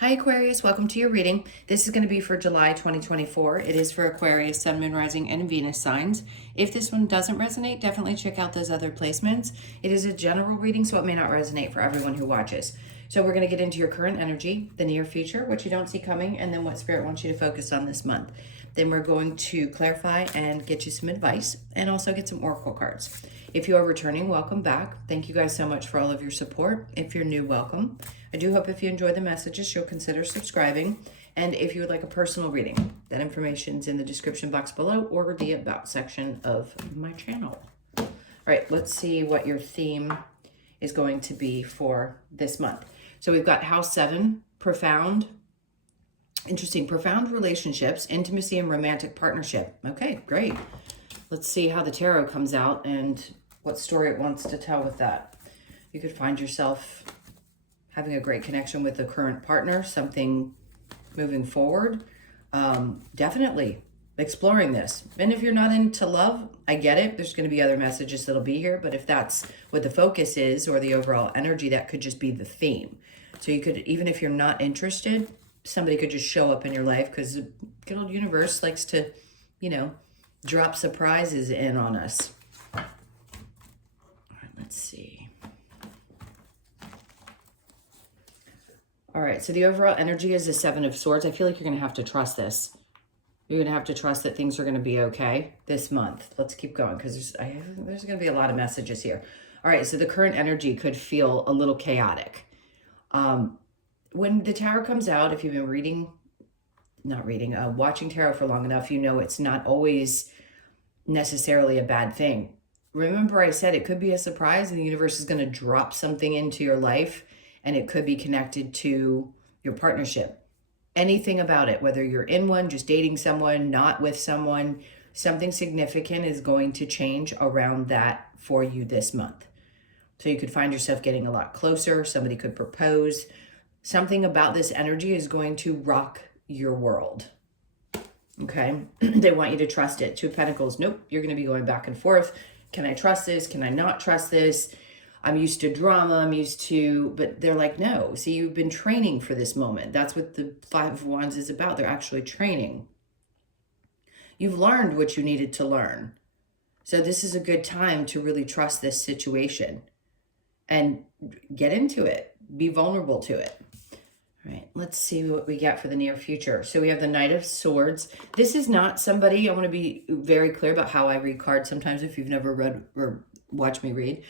Hi Aquarius, welcome to your reading. This is going to be for July 2024. It is for Aquarius, Sun, Moon, Rising, and Venus signs. If this one doesn't resonate, definitely check out those other placements. It is a general reading, so it may not resonate for everyone who watches. So we're going to get into your current energy, the near future, what you don't see coming, and then what Spirit wants you to focus on this month. Then we're going to clarify and get you some advice and also get some oracle cards. If you are returning, welcome back. Thank you guys so much for all of your support. If you're new, welcome. I do hope if you enjoy the messages, you'll consider subscribing. And if you would like a personal reading, that information's in the description box below or the About section of my channel. All right, let's see what your theme is going to be for this month. So we've got House 7, profound, interesting, profound relationships, intimacy, and romantic partnership. Okay, great. Let's see how the tarot comes out and what story it wants to tell with that. You could find yourself having a great connection with the current partner, something moving forward. Definitely exploring this. And if you're not into love, I get it. There's going to be other messages that'll be here. But if that's what the focus is or the overall energy, that could just be the theme. So you could, even if you're not interested, somebody could just show up in your life because the good old universe likes to, you know, drop surprises in on us. All right, let's see. All right, so the overall energy is the Seven of Swords. I feel like you're going to have to trust this. You're going to have to trust that things are going to be okay this month. Let's keep going because there's going to be a lot of messages here. All right, so the current energy could feel a little chaotic. When the tarot comes out, if you've been watching tarot for long enough, you know it's not always necessarily a bad thing. Remember I said it could be a surprise and the universe is going to drop something into your life and it could be connected to your partnership. Anything about it, whether you're in one, just dating someone, not with someone, something significant is going to change around that for you this month. So you could find yourself getting a lot closer. Somebody could propose. Something about this energy is going to rock your world. Okay, they want you to trust it. Two of Pentacles, nope, you're going to be going back and forth. Can I trust this? Can I not trust this? I'm used to drama, but they're like, no. See, you've been training for this moment. That's what the Five of Wands is about. They're actually training. You've learned what you needed to learn. So this is a good time to really trust this situation and get into it. Be vulnerable to it. All right, let's see what we get for the near future. So we have the Knight of Swords. This is not somebody, I want to be very clear about how I read cards. Sometimes if you've never read or watched me read,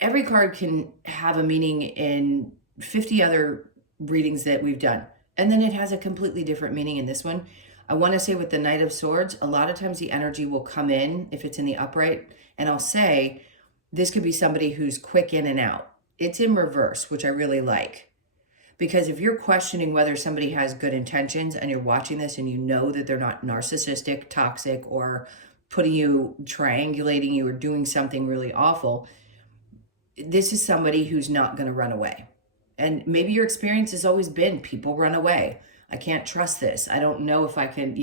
every card can have a meaning in 50 other readings that we've done. And then it has a completely different meaning in this one. I want to say with the Knight of Swords, a lot of times the energy will come in if it's in the upright. And I'll say, this could be somebody who's quick in and out. It's in reverse, which I really like. Because if you're questioning whether somebody has good intentions and you're watching this and you know that they're not narcissistic, toxic, or putting you, triangulating you, or doing something really awful, this is somebody who's not going to run away. And maybe your experience has always been people run away. I can't trust this. I don't know if I can,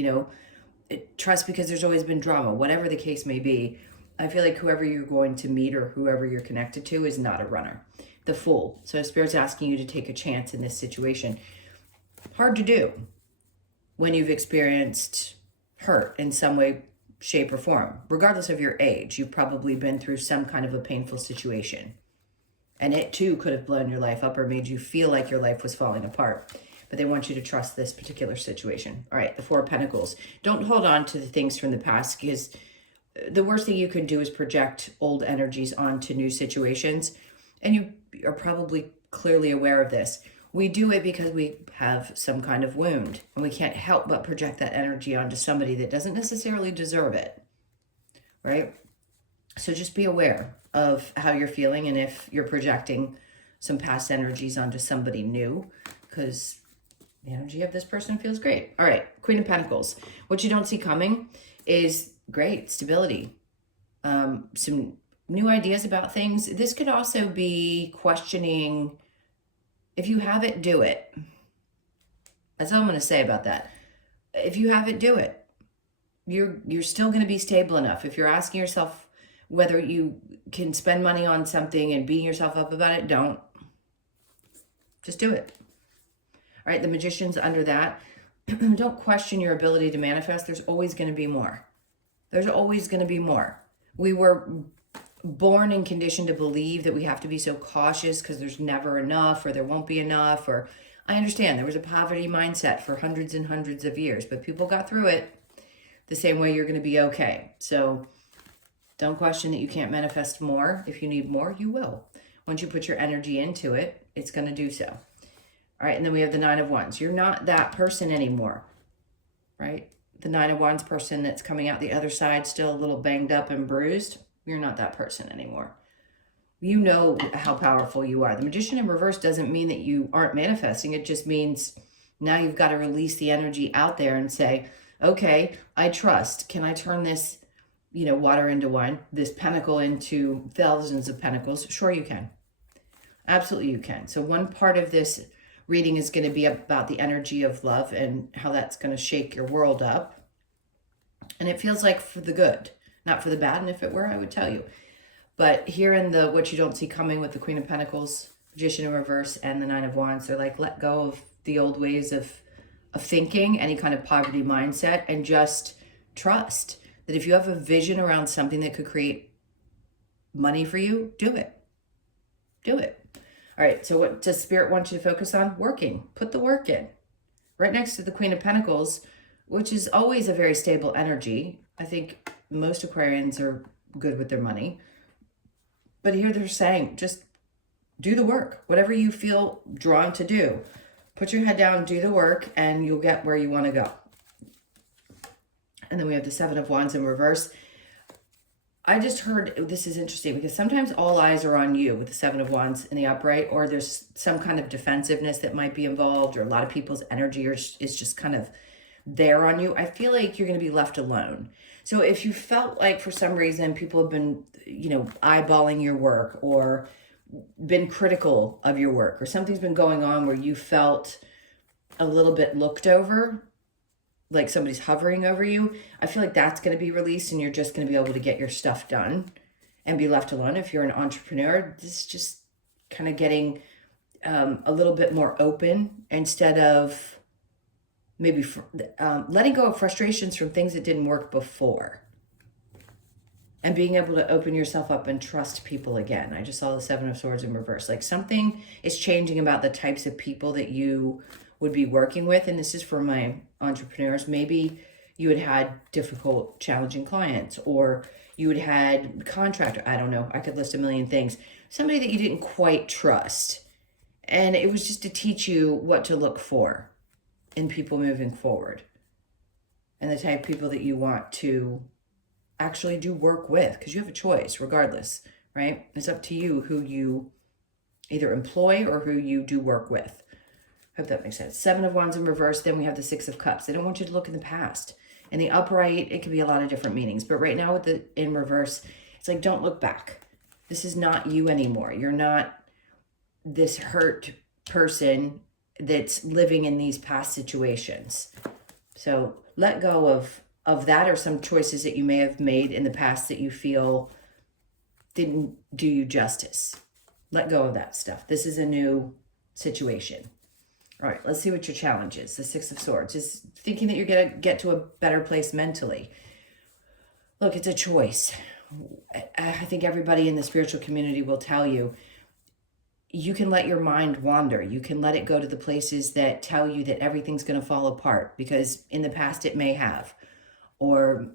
trust because there's always been drama, whatever the case may be. I feel like whoever you're going to meet or whoever you're connected to is not a runner. The Fool. So Spirit's asking you to take a chance in this situation. Hard to do when you've experienced hurt in some way, shape, or form. Regardless of your age, you've probably been through some kind of a painful situation. And it too could have blown your life up or made you feel like your life was falling apart. But they want you to trust this particular situation. All right, the Four of Pentacles. Don't hold on to the things from the past because the worst thing you can do is project old energies onto new situations. And you are probably clearly aware of this. We do it because we have some kind of wound and we can't help but project that energy onto somebody that doesn't necessarily deserve it, right? So just be aware of how you're feeling and if you're projecting some past energies onto somebody new, because the energy of this person feels great. All right, Queen of Pentacles. What you don't see coming is great stability, some new ideas about things. This could also be questioning, if you have it, do it. That's all I'm going to say about that. If you have it, do it. You're still going to be stable enough. If you're asking yourself whether you can spend money on something and beating yourself up about it, don't. Just do it. All right, the Magician's under that. Don't question your ability to manifest. There's always going to be more. There's always going to be more. We were born and conditioned to believe that we have to be so cautious because there's never enough or there won't be enough. Or I understand there was a poverty mindset for hundreds and hundreds of years, but people got through it the same way. You're going to be okay. So don't question that you can't manifest more. If you need more, you will. Once you put your energy into it, it's going to do so. All right, and then we have the Nine of Wands. You're not that person anymore, right? The Nine of Wands person that's coming out the other side still a little banged up and bruised. You're not that person anymore. You know how powerful you are. The Magician in reverse doesn't mean that you aren't manifesting. It just means now you've got to release the energy out there and say, okay, I trust. Can I turn this, water into wine, this pentacle into thousands of pentacles? Sure you can. Absolutely you can. So one part of this reading is going to be about the energy of love and how that's going to shake your world up. And it feels like for the good, not for the bad. And if it were, I would tell you. But here in the what you don't see coming with the Queen of Pentacles, Magician in reverse, and the Nine of Wands, they're like, let go of the old ways of thinking, any kind of poverty mindset, and just trust that if you have a vision around something that could create money for you, do it. Do it. All right, so what does Spirit want you to focus on? Working. Put the work in. Right next to the Queen of Pentacles, which is always a very stable energy. I think most Aquarians are good with their money. But here they're saying, just do the work. Whatever you feel drawn to do. Put your head down, do the work, and you'll get where you want to go. And then we have the Seven of Wands in reverse. I just heard, this is interesting because sometimes all eyes are on you with the Seven of Wands in the upright, or there's some kind of defensiveness that might be involved, or a lot of people's energy is just kind of there on you. I feel like you're going to be left alone. So if you felt like for some reason people have been, eyeballing your work or been critical of your work, or something's been going on where you felt a little bit looked over, like somebody's hovering over you, I feel like that's going to be released and you're just going to be able to get your stuff done and be left alone. If you're an entrepreneur, this is just kind of getting a little bit more open instead of maybe letting go of frustrations from things that didn't work before and being able to open yourself up and trust people again. I just saw the Seven of Swords in reverse. Like something is changing about the types of people that you would be working with. And this is for my entrepreneurs. Maybe you had difficult, challenging clients, or you had contractor. I don't know. I could list a million things. Somebody that you didn't quite trust. And it was just to teach you what to look for in people moving forward. And the type of people that you want to actually do work with, because you have a choice regardless, right? It's up to you who you either employ or who you do work with. Hope that makes sense. Seven of Wands in reverse. Then we have the Six of Cups. They don't want you to look in the past. In the upright, it can be a lot of different meanings. But right now with the in reverse, it's like, don't look back. This is not you anymore. You're not this hurt person that's living in these past situations. So let go of that, or some choices that you may have made in the past that you feel didn't do you justice. Let go of that stuff. This is a new situation. All right, let's see what your challenge is. The Six of Swords is thinking that you're going to get to a better place mentally. Look, it's a choice. I think everybody in the spiritual community will tell you, you can let your mind wander. You can let it go to the places that tell you that everything's going to fall apart, because in the past it may have, or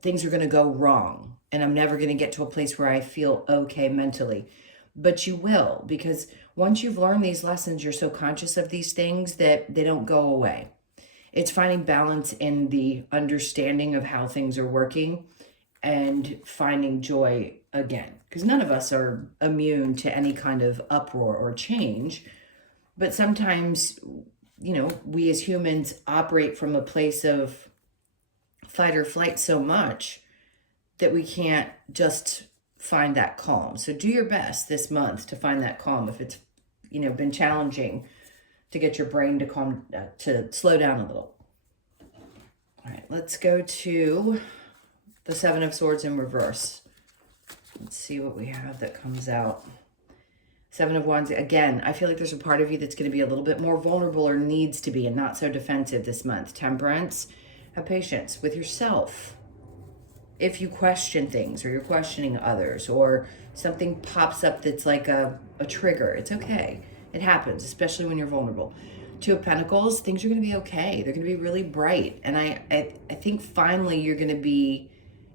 things are going to go wrong and I'm never going to get to a place where I feel okay mentally. But you will, because once you've learned these lessons, you're so conscious of these things that they don't go away. It's finding balance in the understanding of how things are working and finding joy again. Because none of us are immune to any kind of uproar or change. But sometimes, we as humans operate from a place of fight or flight so much that we can't just find that calm. So do your best this month to find that calm. If it's, been challenging to get your brain to calm, to slow down a little. All right, let's go to the Seven of Swords in reverse. Let's see what we have that comes out. Seven of Wands, again, I feel like there's a part of you that's going to be a little bit more vulnerable or needs to be and not so defensive this month. Temperance, have patience with yourself. If you question things or you're questioning others or something pops up that's like a trigger, it's okay. It happens, especially when you're vulnerable. Two of Pentacles, things are going to be okay. They're going to be really bright. And I think finally you're going to be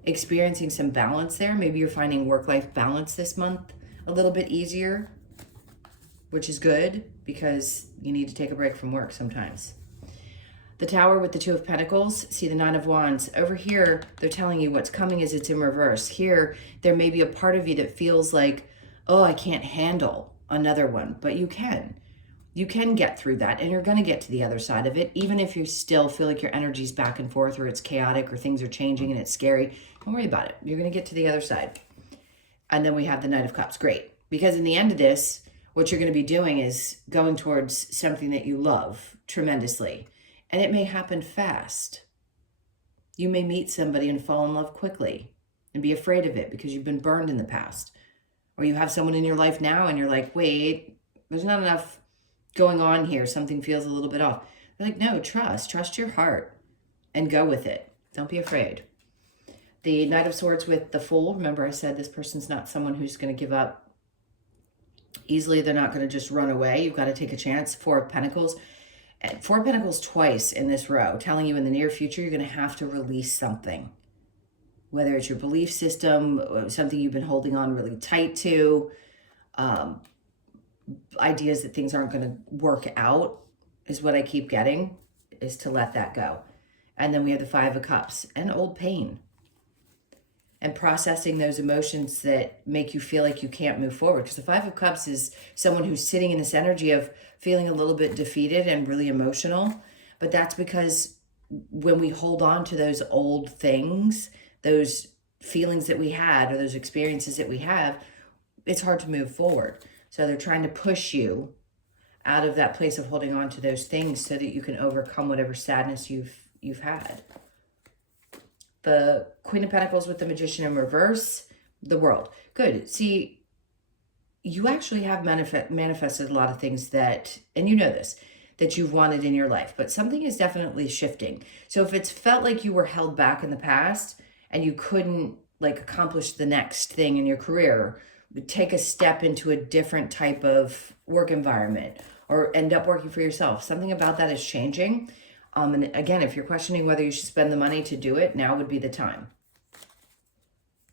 experiencing some balance there. Maybe you're finding work-life balance this month a little bit easier, which is good because you need to take a break from work sometimes. The Tower with the Two of Pentacles, see the Nine of Wands. Over here, they're telling you what's coming is it's in reverse. Here, there may be a part of you that feels like, oh, I can't handle another one, but you can. You can get through that, and you're going to get to the other side of it, even if you still feel like your energy's back and forth or it's chaotic or things are changing and it's scary. Don't worry about it. You're going to get to the other side. And then we have the Knight of Cups. Great. Because in the end of this, what you're going to be doing is going towards something that you love tremendously. And it may happen fast. You may meet somebody and fall in love quickly and be afraid of it because you've been burned in the past. Or you have someone in your life now and you're like, wait, there's not enough going on here. Something feels a little bit off. They're like, no, trust your heart and go with it. Don't be afraid. The Knight of Swords with the Fool. Remember I said this person's not someone who's going to give up easily. They're not going to just run away. You've got to take a chance. Four of Pentacles. Four of Pentacles twice in this row, telling you in the near future you're going to have to release something. Whether it's your belief system, something you've been holding on really tight to, ideas that things aren't going to work out is what I keep getting, is to let that go. And then we have the Five of Cups and old pain. And processing those emotions that make you feel like you can't move forward. Because the Five of Cups is someone who's sitting in this energy of feeling a little bit defeated and really emotional. But that's because when we hold on to those old things, those feelings that we had or those experiences that we have, it's hard to move forward. So they're trying to push you out of that place of holding on to those things so that you can overcome whatever sadness you've had. The Queen of Pentacles with the Magician in reverse, the World. Good. See, you actually have manifested a lot of things that, and you know this, that you've wanted in your life, but something is definitely shifting. So if it's felt like you were held back in the past and you couldn't like accomplish the next thing in your career, take a step into a different type of work environment or end up working for yourself, something about that is changing. And again, if you're questioning whether you should spend the money to do it, now would be the time.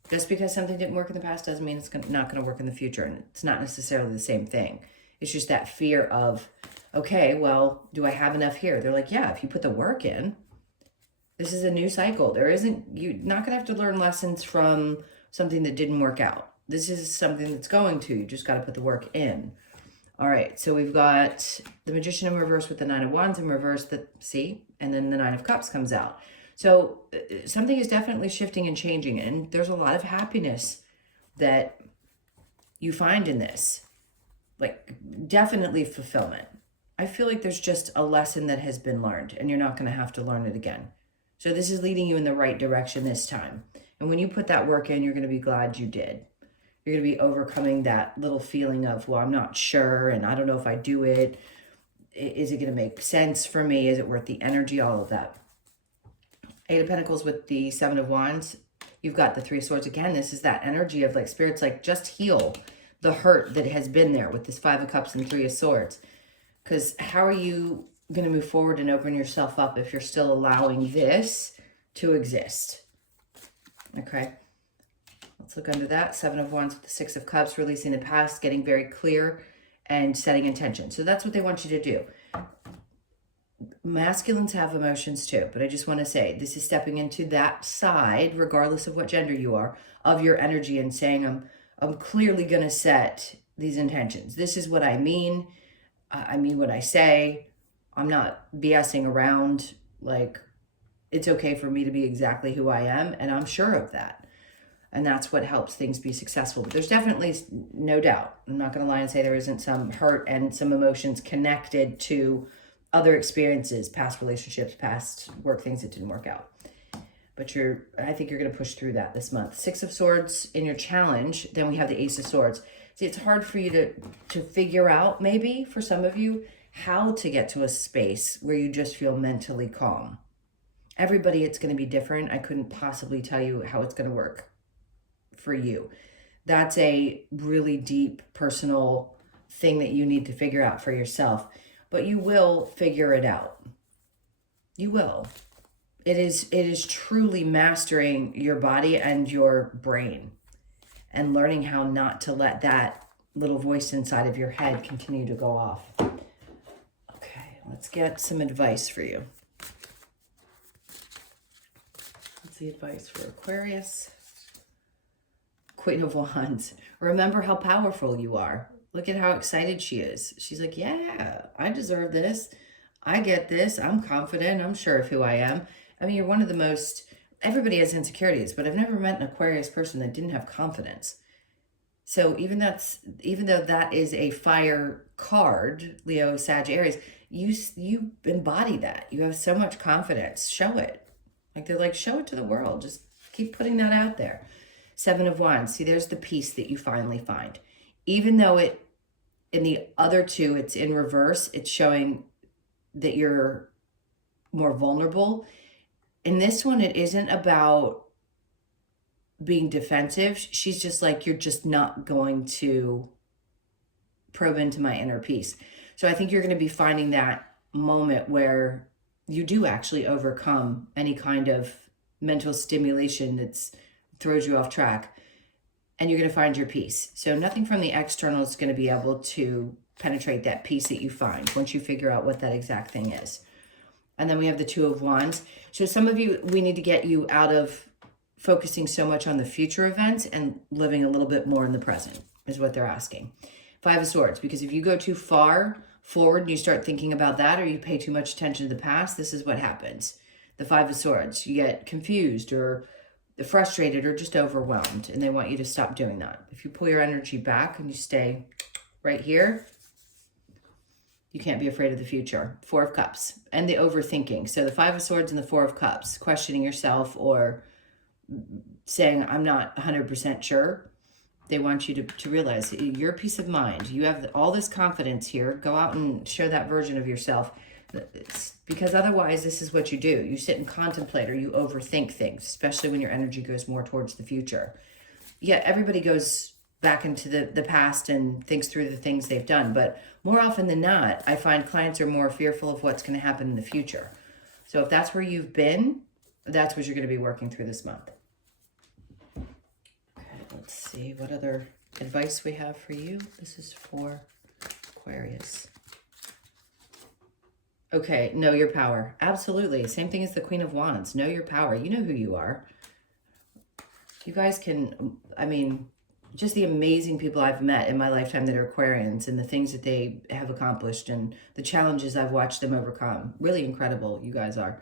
Just because something didn't work in the past doesn't mean it's not going to work in the future. And it's not necessarily the same thing. It's just that fear of, okay, well, do I have enough here? They're like, yeah, if you put the work in, this is a new cycle. You're not going to have to learn lessons from something that didn't work out. This is something that's going to. You just got to put the work in. All right, so we've got the Magician in reverse with the Nine of Wands in reverse, and then the Nine of Cups comes out. So something is definitely shifting and changing, and there's a lot of happiness that you find in this. Like, definitely fulfillment. I feel like there's just a lesson that has been learned, and you're not going to have to learn it again. So this is leading you in the right direction this time. And when you put that work in, you're going to be glad you did. You're going to be overcoming that little feeling of, well, I'm not sure, and I don't know if I do it. Is it going to make sense for me? Is it worth the energy? All of that. Eight of Pentacles with the Seven of Wands. You've got the Three of Swords. Again, this is that energy of like spirits, like just heal the hurt that has been there with this Five of Cups and Three of Swords. Because how are you going to move forward and open yourself up if you're still allowing this to exist? Okay. Let's look under that. Seven of Wands with the Six of Cups, releasing the past, getting very clear and setting intention. So that's what they want you to do. Masculines have emotions too, but I just want to say this is stepping into that side, regardless of what gender you are, of your energy and saying, I'm clearly going to set these intentions. This is what I mean. I mean what I say. I'm not BSing around. Like, it's okay for me to be exactly who I am, and I'm sure of that. And that's what helps things be successful. But there's definitely no doubt. I'm not going to lie and say there isn't some hurt and some emotions connected to other experiences, past relationships, past work, things that didn't work out. But I think you're going to push through that this month. Six of Swords in your challenge. Then we have the Ace of Swords. See, it's hard for you to figure out, maybe for some of you, how to get to a space where you just feel mentally calm. Everybody, it's going to be different. I couldn't possibly tell you how it's going to work for you. That's a really deep personal thing that you need to figure out for yourself. But you will figure it out. You will. It is truly mastering your body and your brain and learning how not to let that little voice inside of your head continue to go off. Okay, let's get some advice for you. What's the advice for Aquarius? Queen of Wands. Remember how powerful you are. Look at how excited she is. She's like, yeah, I deserve this. I get this. I'm confident. I'm sure of who I am. I mean, you're one of the most, everybody has insecurities, but I've never met an Aquarius person that didn't have confidence. So even though that is a fire card, Leo, Sag, Aries, you embody that. You have so much confidence. Show it. Like they're like, show it to the world. Just keep putting that out there. 7 of Wands. See, there's the peace that you finally find. Even though in the other two, it's in reverse, it's showing that you're more vulnerable. In this one, it isn't about being defensive. She's just like, you're just not going to probe into my inner peace. So I think you're going to be finding that moment where you do actually overcome any kind of mental stimulation that throws you off track, and you're going to find your peace. So nothing from the external is going to be able to penetrate that peace that you find once you figure out what that exact thing is. And then we have the 2 of Wands. So some of you, we need to get you out of focusing so much on the future events and living a little bit more in the present is what they're asking. 5 of Swords, because if you go too far forward and you start thinking about that, or you pay too much attention to the past, this is what happens. The 5 of Swords, you get confused or frustrated or just overwhelmed, and they want you to stop doing that. If you pull your energy back and you stay right here, you can't be afraid of the future. 4 of Cups and the overthinking. So the 5 of Swords and the 4 of Cups, questioning yourself or saying, I'm not 100% sure. They want you to realize your peace of mind. You have all this confidence here. Go out and show that version of yourself. Because otherwise, this is what you do. You sit and contemplate, or you overthink things, especially when your energy goes more towards the future. Yeah, everybody goes back into the past and thinks through the things they've done. But more often than not, I find clients are more fearful of what's going to happen in the future. So if that's where you've been, that's what you're going to be working through this month. Okay, let's see what other advice we have for you. This is for Aquarius. Okay, know your power. Absolutely. Same thing as the Queen of Wands. Know your power. You know who you are. You guys can, I mean, just the amazing people I've met in my lifetime that are Aquarians and the things that they have accomplished and the challenges I've watched them overcome. Really incredible, you guys are.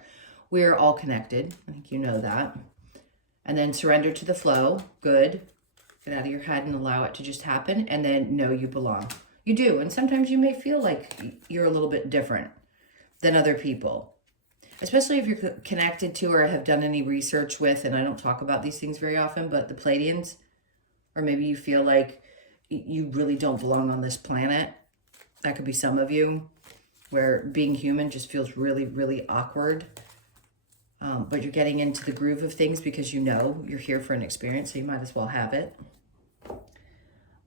We're all connected. I think you know that. And then surrender to the flow. Good. Get out of your head and allow it to just happen. And then know you belong. You do. And sometimes you may feel like you're a little bit different than other people, especially if you're connected to or have done any research with, and I don't talk about these things very often, but the Pleiadians, or maybe you feel like you really don't belong on this planet. That could be some of you, where being human just feels really, really awkward. But you're getting into the groove of things because you know you're here for an experience, so you might as well have it. All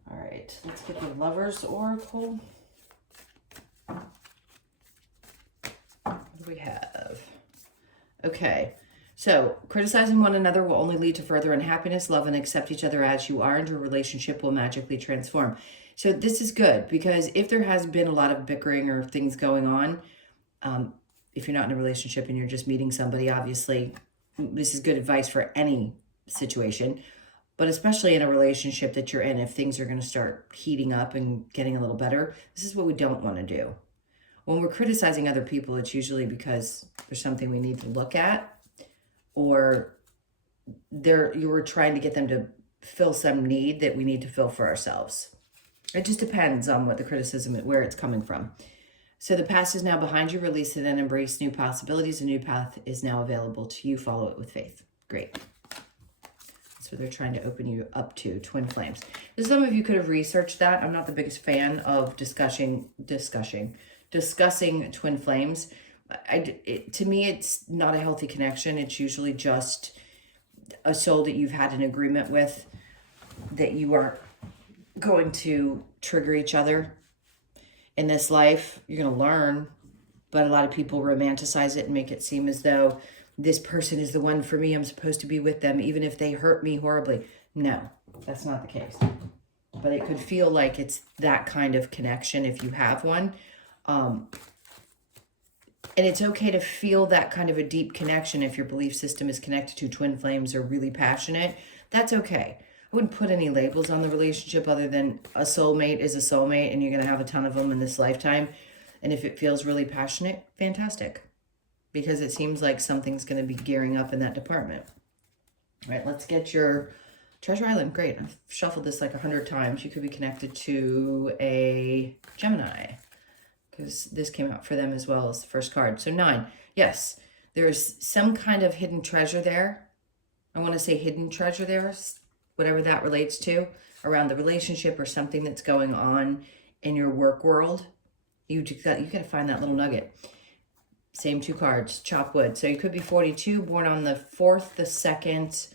right, let's get the Lover's Oracle. We have, okay, so criticizing one another will only lead to further unhappiness. Love and accept each other as you are, and your relationship will magically transform. So this is good, because if there has been a lot of bickering or things going on, if you're not in a relationship and you're just meeting somebody, obviously this is good advice for any situation, but especially in a relationship that you're in, if things are going to start heating up and getting a little better, this is what we don't want to do. When we're criticizing other people, it's usually because there's something we need to look at, or you were trying to get them to fill some need that we need to fill for ourselves. It just depends on what the criticism, where it's coming from. So the past is now behind you. Release it and embrace new possibilities. A new path is now available to you. Follow it with faith. Great. That's So they're trying to open you up to twin flames. Some of you could have researched that. I'm not the biggest fan of discussing twin flames. To me, it's not a healthy connection. It's usually just a soul that you've had an agreement with that you are going to trigger each other in this life. You're going to learn, but a lot of people romanticize it and make it seem as though this person is the one for me. I'm supposed to be with them, even if they hurt me horribly. No, that's not the case. But it could feel like it's that kind of connection if you have one. And it's okay to feel that kind of a deep connection if your belief system is connected to twin flames or really passionate. That's okay. I wouldn't put any labels on the relationship other than a soulmate is a soulmate and you're going to have a ton of them in this lifetime. And if it feels really passionate, fantastic. Because it seems like something's going to be gearing up in that department. All right, let's get your Treasure Island. Great. I've shuffled this like 100 times. You could be connected to a Gemini, because this came out for them as well as the first card. So 9. Yes, there's some kind of hidden treasure there. I want to say hidden treasure there, whatever that relates to, around the relationship or something that's going on in your work world. You got to find that little nugget. Same 2 cards, chop wood. So you could be 42, born on the 4th, the 2nd,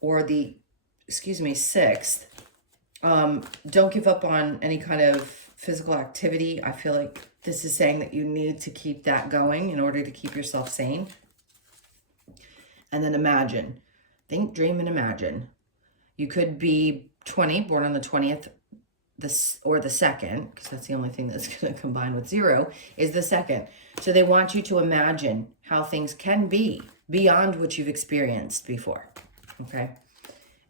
or the, 6th. Don't give up on any kind of physical activity. I feel like this is saying that you need to keep that going in order to keep yourself sane. And then imagine. Think, dream, and imagine. You could be 20, born on the 20th, or the 2nd, because that's the only thing that's going to combine with 0, is the 2nd. So they want you to imagine how things can be beyond what you've experienced before. Okay?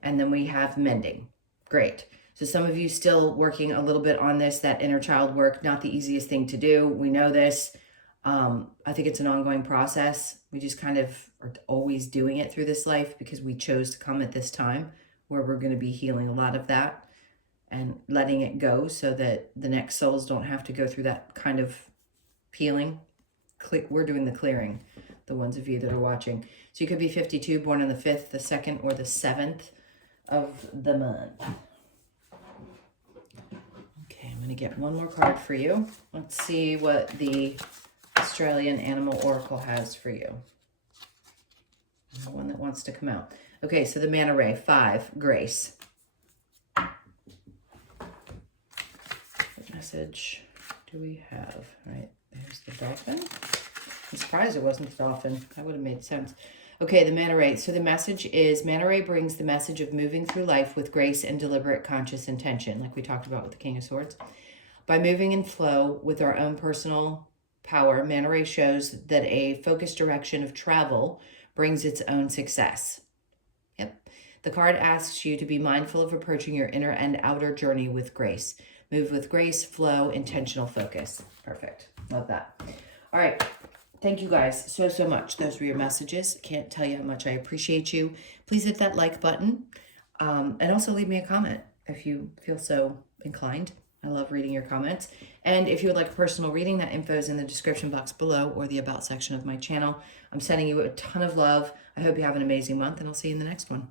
And then we have mending. Great. So some of you still working a little bit on this, that inner child work, not the easiest thing to do. We know this. I think it's an ongoing process. We just kind of are always doing it through this life because we chose to come at this time where we're going to be healing a lot of that and letting it go so that the next souls don't have to go through that kind of healing. We're doing the clearing, the ones of you that are watching. So you could be 52, born on the 5th, the 2nd, or the 7th of the month. Okay, I'm going to get one more card for you. Let's see what the Australian Animal Oracle has for you. The one that wants to come out. Okay, so the Manta Ray, 5, Grace. What message do we have? All right, there's the dolphin. I'm surprised it wasn't the dolphin. That would have made sense. Okay, the Manta Ray. So the message is, Manta Ray brings the message of moving through life with grace and deliberate conscious intention, like we talked about with the King of Swords. By moving in flow with our own personal power, Manta Ray shows that a focused direction of travel brings its own success. Yep. The card asks you to be mindful of approaching your inner and outer journey with grace. Move with grace, flow, intentional focus. Perfect. Love that. All right. Thank you guys so much. Those were your messages. Can't tell you how much I appreciate you. Please hit that like button. And also leave me a comment if you feel so inclined. I love reading your comments. And if you would like a personal reading, that info is in the description box below or the about section of my channel. I'm sending you a ton of love. I hope you have an amazing month, and I'll see you in the next one.